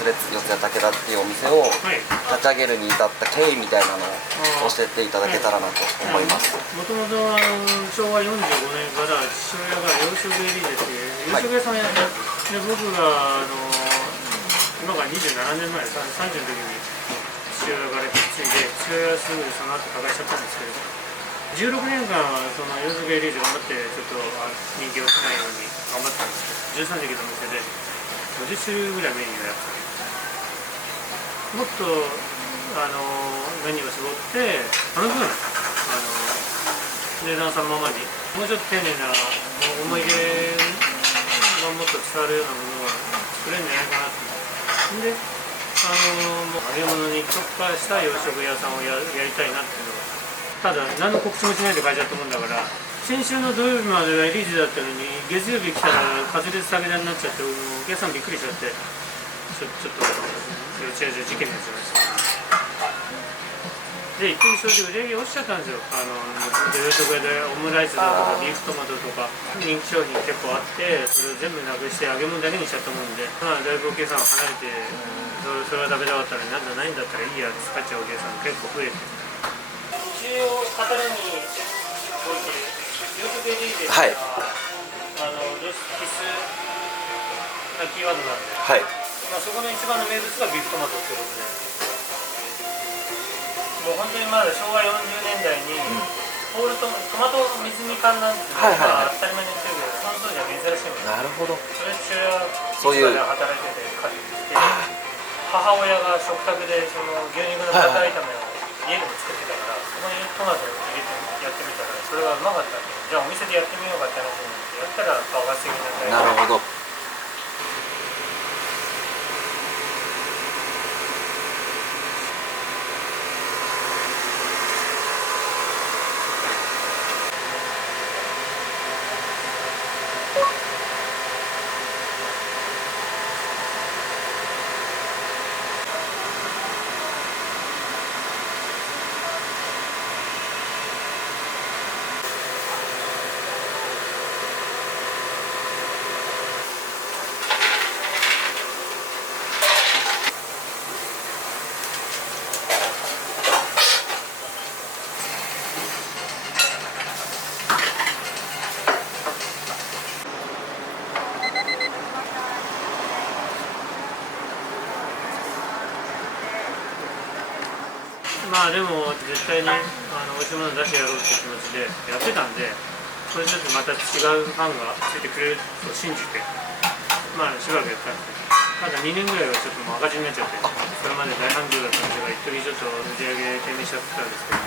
カツレツ四谷武田っていうお店を立ち上げるに至った経緯みたいなのを教えていただけたらなと思います。もともと昭和45年から父親が洋食エリーゼっていう洋食屋さんをやってで僕が今から27年前30の時に父親から引き継いで父親はすぐその後他界しちゃったんですけれど16年間はその洋食エリーゼ頑張ってちょっと人気をしないように頑張ったんですけど13時のお店で50種類ぐらいメニューをやってたもっとメニューを絞ってその分値段そのままにもうちょっと丁寧な思い出がもっと伝わるようなものが作れるんじゃないかなと思ってでもう揚げ物に特化した洋食屋さんをやりたいなっていうのがただ何の告知もしないで会社やったもんだから先週の土曜日まではエリーゼだったのに月曜日来たらカツレツ武田になっちゃってお客さんびっくりしちゃってちょっと幼稚園事件になっちゃいましたで一時それで売り上げ落ちちゃったんですよ洋食屋でオムライスだとかビーフトマトとか人気商品結構あってそれを全部なくして揚げ物だけにしちゃったもんでだいぶお客さん離れてそれは食べたかったらなんだないんだったらいいやって使っちゃうお客さん結構増えて一応語るにおいて洋食エリーゼっていうのは、必須なキーワードなんで、はい、そこの一番の名物がビーフトマトってことでもう本当にまだ昭和40年代に、ホールトマト水煮缶なんていうのが当たり前に売ってるけど、その当時は珍しいもの。なるほど。それ父親が市場で働いてて買ってきて、母親が食卓でその牛肉のバター炒めを家でも作ってたから、そこにトマトを入れてやってみたらそれがうまかったんで、じゃあお店でやってみようかって話になってやったら爆発的ななるほど。まあでも絶対に美味しいもの出してやろうって気持ちでやってたんでそれちょっとまた違うファンがついてくれると信じてまあしばらくやったんですけどただ2年ぐらいはちょっともう赤字になっちゃってそれまで大繁盛だったんですが一時ちょっと売り上げ低迷しちゃってたんですけどね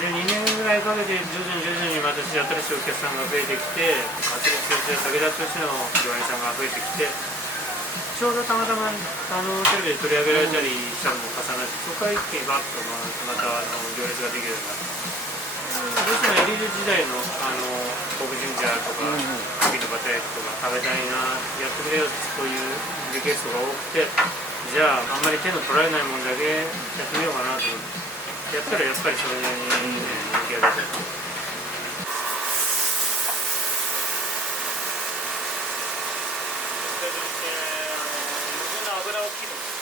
で2年ぐらいかけて徐々にまた新しいお客さんが増えてきてカツレツや武田としての常連さんが増えてきてちょうどたまたまテレビで取り上げられたりしたのも重なってそこから一気にバッとまた行列ができるようになってどうしてもエリーゼ時代のポークジンジャーとか秋のバター焼きとか食べたいなやってくれよってそういうリクエストが多くてじゃああんまり手の取られないもんだけやってみようかなと思ってやったらやっぱりそれなりにね人気が出て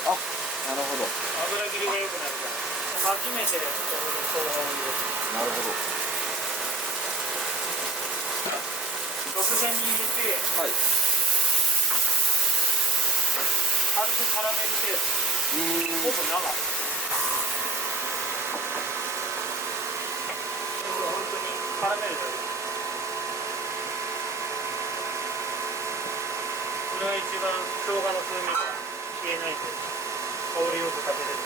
あ、なるほど。油切りが良くなるから初めてそうなるほど。直前に入れて、はい。軽く絡める程度ほぼ生本当に絡めるだけこれが一番生姜の風味が消えないで香りよく食べれる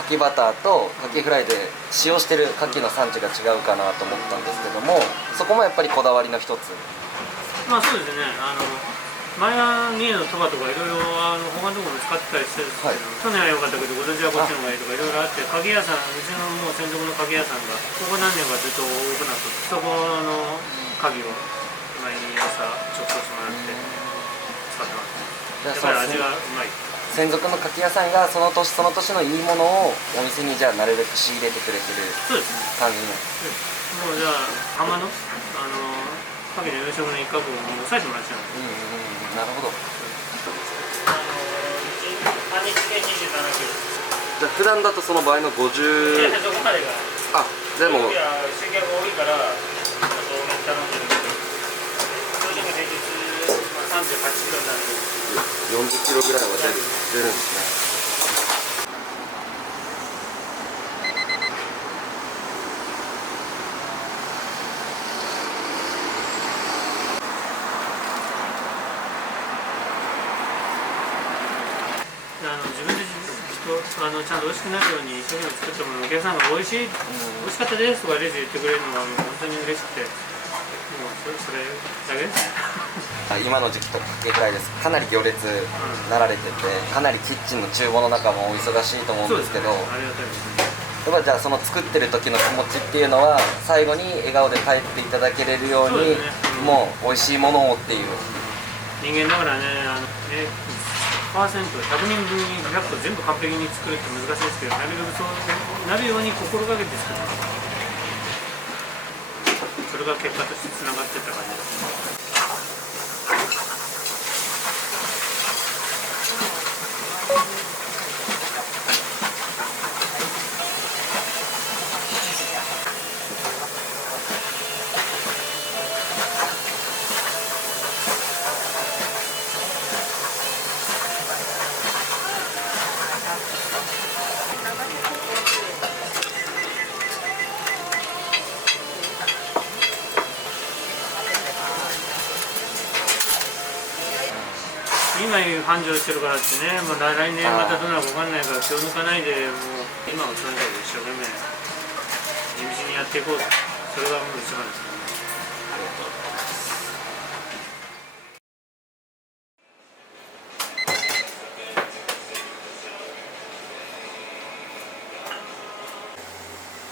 牡蠣バターと牡蠣フライで使用してる牡蠣の産地が違うかなと思ったんですけども、そこもやっぱりこだわりの一つ。まあそうですね、前は三重の鳥羽とかいろいろ他のところも使ってたりしてるんですけど、去年は良かったけど今年はこっちの方がいいとかいろいろあって、牡蠣屋さん、うちのもう専属の牡蠣屋さんがここ何年かずっと多くなって、そこの牡蠣を毎朝ちょっとしてもらって使ってます。やっぱり味がうまい。専属の牡蠣屋さんがその年その年のいいものをお店にじゃあなるべく仕入れてくれてる感じの。もうじゃあ浜の牡蠣の養殖の一角をもう抑えてもらっちゃうんで。なるほど。半日券27キロ。じゃあ普段だとその場合の50。いやそこまでが。あ、でも。いや集客多いからちょっと多めに頼んでるけど、正直平日38キロになるけど。40キロぐらいは出るんですね。自分でちゃんと美味しくなるように一生懸命作ったものをお客さんが美味しかったですとかレジで言ってくれるのがもう本当に嬉しくて、もうそれだけです。今の時期とかけくらいです。かなり行列なられてて、かなりキッチンの厨房の中もお忙しいと思うんですけど、ありがたいです。やっぱじゃあその作ってる時の気持ちっていうのは最後に笑顔で帰っていただけれるように、もう美味しいものをっていう。人間だからね、100%、100人分100個全部完璧に作るって難しいですけど、なるべくそうなるように心がけて作る。それが結果としてつながっていった感じです。今繁盛してるからってね、もう来年またどうなるか分かんないから気を抜かないで、もう今をとにかく一生懸命地道にやっていこうと、それがもう一番ですね。ありがとうございます。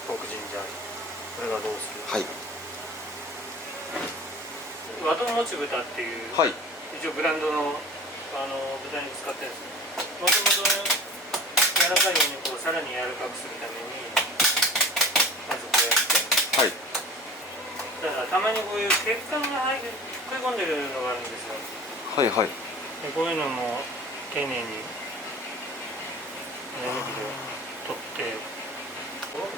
ポークジンジャー、これがどうする。はい。和豚もち豚っていう、はい、一応ブランドの豚肉使ってるんですけど、もともと柔らかいお肉をさらに柔らかくするためにまずこうやって、はい、だからたまにこういう血管が食い込んでるのがあるんですよ。はいはい。でこういうのも丁寧に骨抜きで取って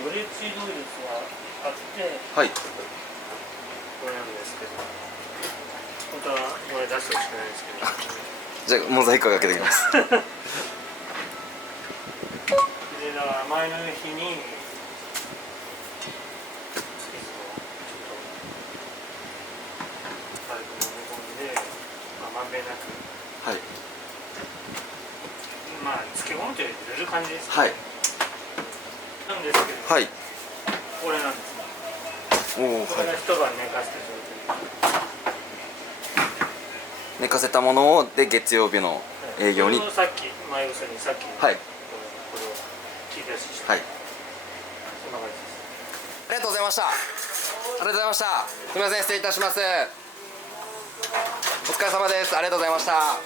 ブレーチドイルがあって、はい、これなんですけど、本当はこれ出してほしくないですけど、じゃあモザイクかけてきます。でだから前の日に軽く揉み込んで、まんべんなく、はい、まあ漬け込むというより塗る感じです、はい、なんですけど、はい、これなんですね。おお、これがはい。一晩寝かせた状態。寝かせたものをで月曜日の営業に。これをさっき前嘘にさっきはい、これを切り出しして、はい。そんな感じです。ありがとうございました。ありがとうございました。すみません、失礼いたします。お疲れ様です。ありがとうございました。